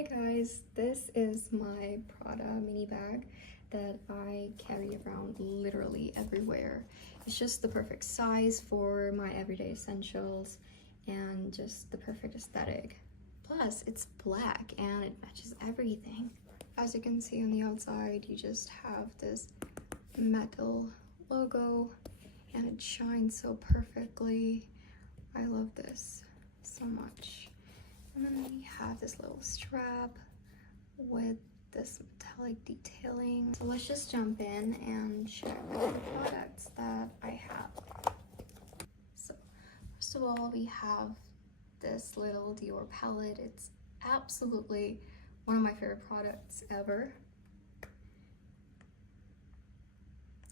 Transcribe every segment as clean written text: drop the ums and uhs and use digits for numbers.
Hi guys, this is my Prada mini bag that I carry around literally everywhere. It's just the perfect size for my everyday essentials and just the perfect aesthetic. Plus, it's black and it matches everything. As you can see on the outside, you just have this metal logo and it shines so perfectly. I love this so much. And then we have this little strap with this metallic detailing. So let's just jump in and check the products that I have. So first of all, we have this little Dior palette. It's absolutely one of my favorite products ever.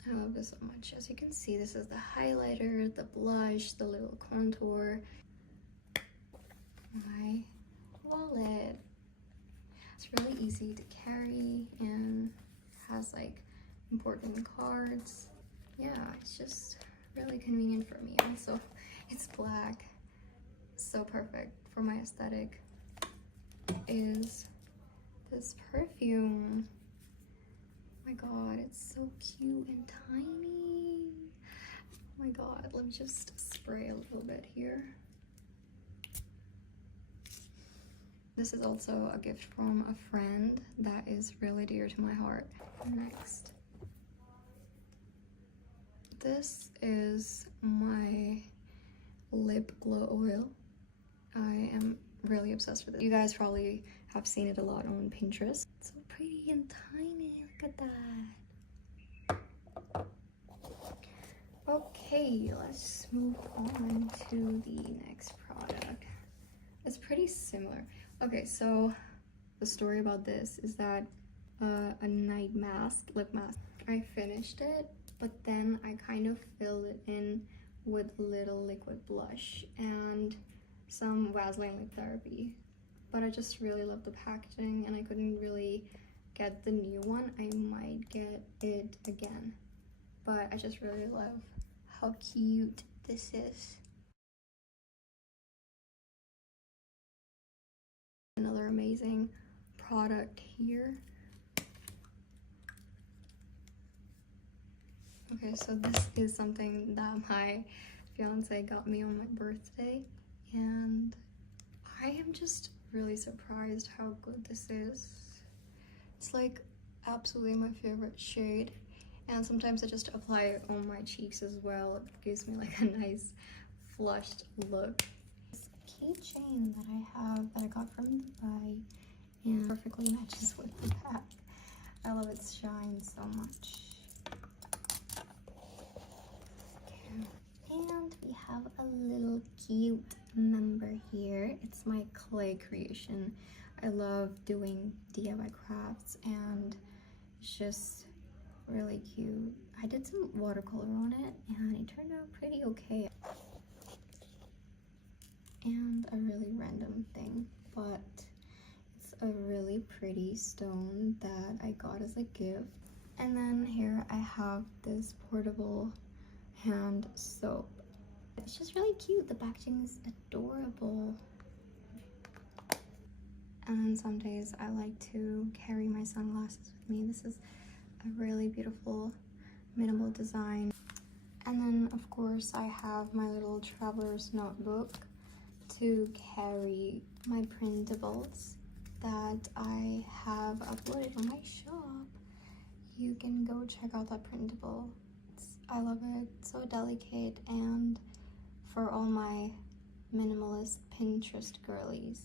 I love this so much. As you can see, this is the highlighter, the blush, the little contour. My wallet. It's really easy to carry and has like important cards. Yeah, it's just really convenient for me. Also, it's black, so perfect for my aesthetic. Is this perfume. Oh my god, it's so cute and tiny. Oh my god, let me just spray a little bit here. This is also a gift from a friend that is really dear to my heart. Next, this is my lip glow oil. I am really obsessed with it. You guys probably have seen it a lot on Pinterest. It's so pretty and tiny, look at that. Okay, let's move on to the next product. It's pretty similar. Okay, so the story about this is that a night mask, lip mask, I finished it, but then I kind of filled it in with a little liquid blush and some Vaseline lip therapy. But I just really love the packaging and I couldn't really get the new one. I might get it again, but I just really love how cute this is. Another amazing product here. Okay, so this is something that my fiance got me on my birthday, and I am just really surprised how good this is. It's like absolutely my favorite shade, and sometimes I just apply it on my cheeks as well. It gives me like a nice flushed look. Keychain that I have that I got from Dubai and perfectly matches with the bag. I love its shine so much. Okay. And we have a little cute member here. It's my clay creation. I love doing DIY crafts and it's just really cute. I did some watercolor on it and it turned out pretty okay. And a really random thing, but it's a really pretty stone that I got as a gift. And then here I have this portable hand soap. It's just really cute. The packaging is adorable. And then some days I like to carry my sunglasses with me. This is a really beautiful minimal design. And then of course I have my little traveler's notebook to carry my printables that I have uploaded on my shop. You can go check out that printable. I love it, it's so delicate, and for all my minimalist Pinterest girlies.